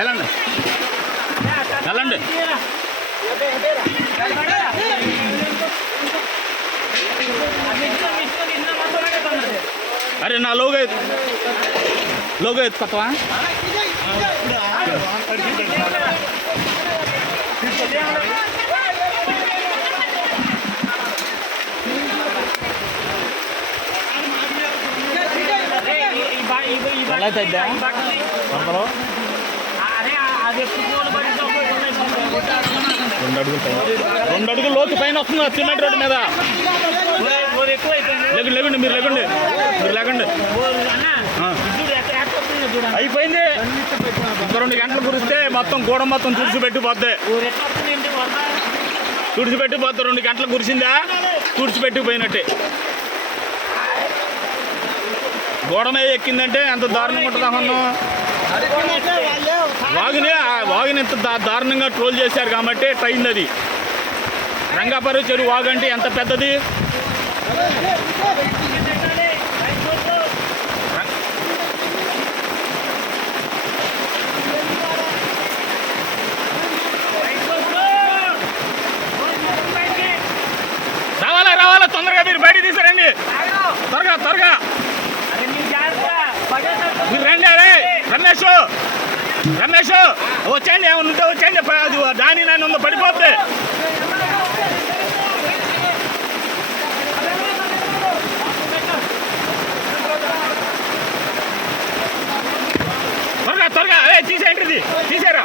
వెళ్ళండి వెళ్ళండి. అరే నా లోగా ఎత్తుకొస్తావా? ఎలా అవుతుందా అంతలో? 2 అడుగులు లోతు పైన వస్తుంది సిమెంట్ రోడ్డు మీద. లేకండి మీరు లేకండి అయిపోయింది. ఇంకా 2 గంటలు కురిస్తే మొత్తం గోడ మొత్తం తుడిచిపెట్టిపోద్ది. 2 గంటలు కురిసిందా తుడిచిపెట్టిపోయినట్టే. గోడమే ఎక్కిందంటే ఎంత దారుణంగా ఉంటుంది అమ్మను. వాగుని ఎంత దారుణంగా ట్రోల్ చేశారు కాబట్టి ట్రైన్ అది. రంగాపర్రు చెరువు వాగు అంటే ఎంత పెద్దది. రావాలా తొందరగా మీరు బయటికి తీసుకురండి. త్వరగా మీరు రండి. అరే రమేష్ వచ్చేయండి. ఏమన్నా ఉంటే వచ్చేయండి. దాని నన్ను ఉందో పడిపోద్ది. త్వరగా అదే తీసేయండి. ఇది తీసారా